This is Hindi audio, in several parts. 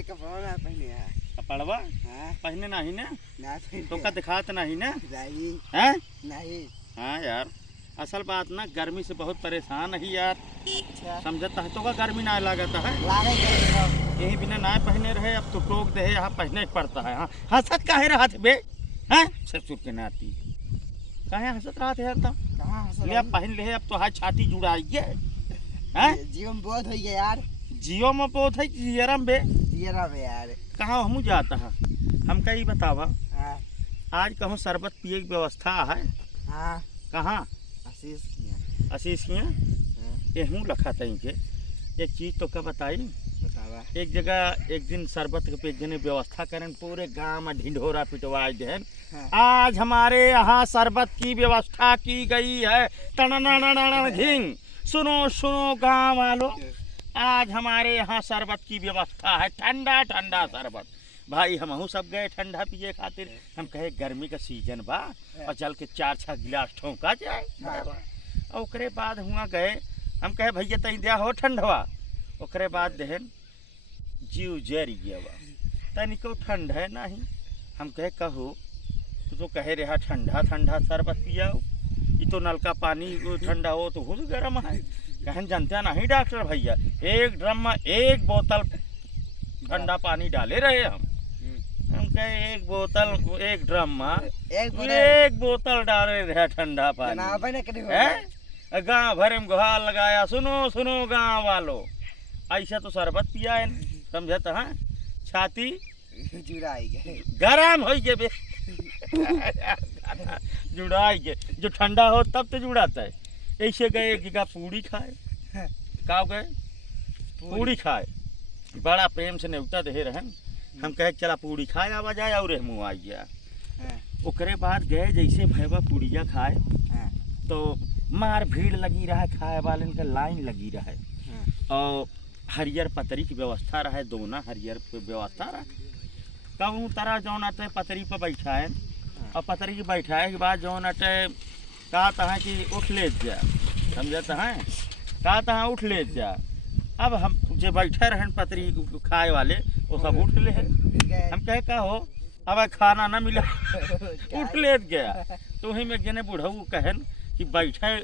मैं कपड़ा ना पहने है कपड़वा हाँ पहने नहीं ना ना पहने तो का दिखात नहीं ना नहीं है। नहीं हाँ यार असल बात ना गर्मी से बहुत परेशान है यार अच्छा समझता है तो का गर्मी ना लागत है लागे यही बिना ना पहने रहे अब तो टोक दे यहाँ पहने पड़ता है। हाँ हंसत काहे रहा थे बे हैं ससुर के नाती काहे हंसत रहा थे यार तब कहाँ हंस ले अब पहन ले अब तो हाथ छाती जुड़ाइए हैं जीवन बहुत हो गया यार जियो में बहुत है जियरम बे जियरा में यार कहाँ हमू जाता है हम कहीं बतावा हाँ आज कहूँ शरबत पिए की व्यवस्था है हाँ कहाँ आशीष आशीष किया हाँ एहू लखा तई के एक चीज़ तो क्या बताई बतावा एक जगह एक दिन शरबत के पे जने व्यवस्था करें पूरे गांव में ढिंढोरा पिटवाए देन हाँ। आज हमारे यहाँ शरबत की व्यवस्था की गई है टन झिंग सुनो सुनो गांव वालों आज हमारे यहाँ शरबत की व्यवस्था है ठंडा ठंडा शरबत भाई हम सब गए ठंडा पिए खातिर हम कहे गर्मी का सीजन बा और चल के 4-6 गिलास ठोंका जाए और ओकरे बाद हुआ गए हम कहे भैया तई दिया हो ठंडवा ओकरे बाद देहन जीव जर गया तनिको ठंड है नहीं हम कहे कहो तो कहे रहा ठंडा ठंडा शरबत पियाओ ये तो नल का पानी ठंडा हो तो खुद गर्म है कहन जानते नहीं डॉक्टर भैया एक ड्रम में एक बोतल ठंडा पानी डाले रहे हम कहे एक बोतल एक ड्रम में एक बोतल डाले रहे ठंडा पानी है गाँव भर में गुहार लगाया सुनो सुनो गाँव वालों ऐसा तो शरबत पिया है समझत हाँ छाती जुड़ाई गए गरम हो गए बे जुड़ाई के जो ठंडा हो तब तो जुड़ाता है ऐसे गए कि का पूड़ी खाए का गए पूड़ी खाए बड़ा प्रेम से न्योता दे रहन हम कहे चला पूड़ी खाए आवा जाए और मुँह आ गया ओकरे बाद गए जैसे भैया पूड़िया खाए तो मार भीड़ लगी रहा खाए वाले का लाइन लगी रहे और हरियर पतरी की व्यवस्था रहे दोना हरियर व्यवस्था रहे कहूँ तरह जौन अटे पतरी पर बैठाए और पतरी की बैठाए के बाद जौन अटे कहा तहाँ कि उठ ले जा समझते हैं कहा तहाँ उठ ले जा अब हम जो बैठे रहन पतरी खाए वाले वो सब उठ ले हम कहे का हो अब खाना ना मिला उठ ले गया तो वहीं में जने बुढ़ऊ कहन कि बैठे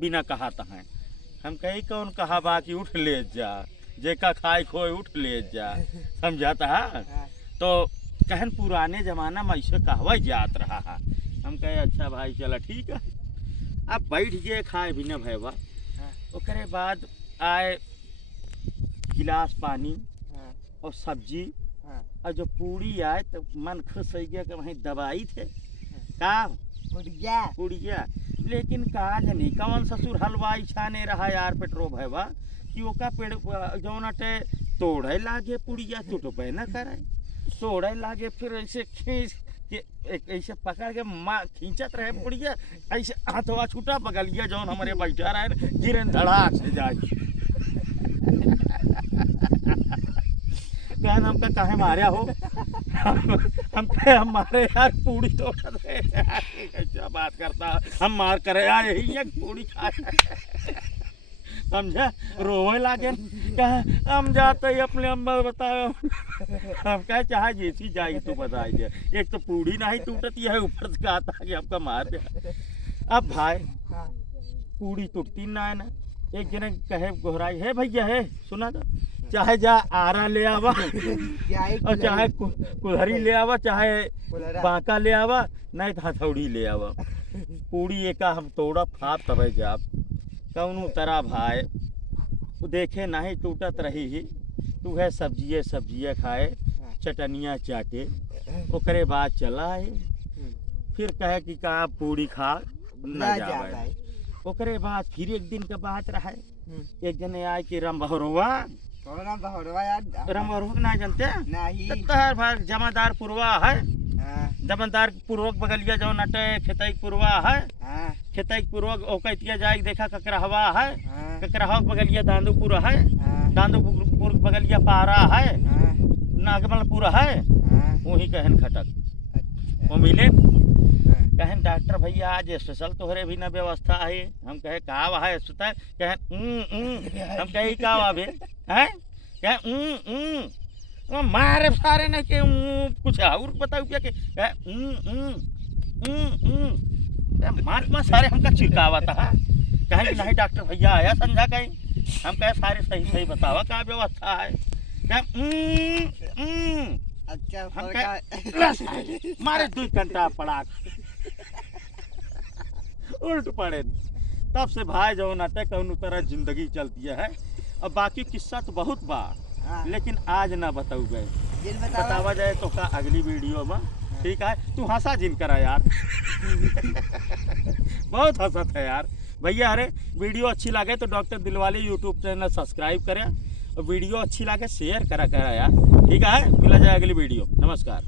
बिना कहा तहाँ हम कही कौन कहा बा कि उठ ले जा जेका खाए खोए उठ ले जा समझाता है तो कहन पुराने ज़माना में ऐसे कहवा जात रहा है हम कहे अच्छा भाई चला ठीक है अब बैठ गए खाए भी न भैया ओकरे बाद आए गिलास पानी और सब्जी और जो पूड़ी आए तो मन खुश हो गया कि वहीं दवाई थे का पुड़िया लेकिन कहा जनी कौन ससुर हलवाई छाने रहा यार पेट्रो भैया कि ओका पेड़ जौन अटे तोड़े लागे पुड़िया तो पहना करे तोड़े लागे फिर ऐसे खींच के ऐसे पकड़ के माँ खींचत रहे पुड़िया ऐसे हाथवा छूटा बगलिया जौन हमारे बैठा रहे गिरन धड़ाक से जाए कहन हमका काहे मारा हो हम कहे हम मारे यार पूड़ी तोड़ दे क्या बात करता हम मार करे यार यही एक पूड़ी खाए समझा रोवे लागे कहा हम जाते ही अपने अम्मा बताओ हम कहे चाहे जैसी जाएगी तो बताई दे एक तो पूड़ी नहीं टूटती है ऊपर से आता है कि आपका मार दे अब भाई पूड़ी टूटती ना है ना एक जने कहे गोहराई है भैया है सुना तो चाहे जा आरा ले आवा और चाहे कुल्हरी ले आवा चाहे बांका ले आवा नहीं तो हथौड़ी ले आवा पूड़ी एक हम तोड़ा फाप तब जा कौन उतरा भाई वो देखे नहीं टूटत रही ही तू है सब्जियाँ खाए चटनियाँ चाटे ओकरे बाद चला है फिर कहे कि कहा पूड़ी खा न जावे ओकरे बाद फिर एक दिन का बात रहे एक जने आए कि रमभरवा रमभरवा ना जानते नहीं भाई जमादार पुरवा है जमादार पूर्वक बगलिया जो नटे खेतई पुरवा है खेतई पूर्वक ओकतिया जाए देखा ककरहवा है ककरहवा बगलिया दांदूपुर है दांदूपुर बगलिया पारा है नागमलपुर है वही कहन खटक वो मिले कहन डॉक्टर भैया आज स्पेशल तोहरे भी न व्यवस्था है हम कहे कहा वहा है कहन हम कहे का वा भे हैं कहे मारे सारे ने के कुछ और बताऊ क्या के महात्मा सारे हमका चिरकावा था कहें कि नहीं डॉक्टर भैया आया समझा कहीं हम कहे सारे सही सही बतावा क्या व्यवस्था है अच्छा हम फरका मारे 2 घंटा पड़ा उल्ट पड़े तब से भाई जो नाटे कौन तरह जिंदगी चलती है। अब बाकी किस्सा तो बहुत बा हाँ। लेकिन आज ना बताऊ गए जिन बतावा बतावा जाए तो का अगली वीडियो में ठीक है। तू हंसा जिन करा यार बहुत हंसत है यार भैया। अरे वीडियो अच्छी लगे तो doctor Dilwale YouTube channel subscribe करें और वीडियो अच्छी लगे शेयर करा यार ठीक है। मिला जाए अगली वीडियो। नमस्कार।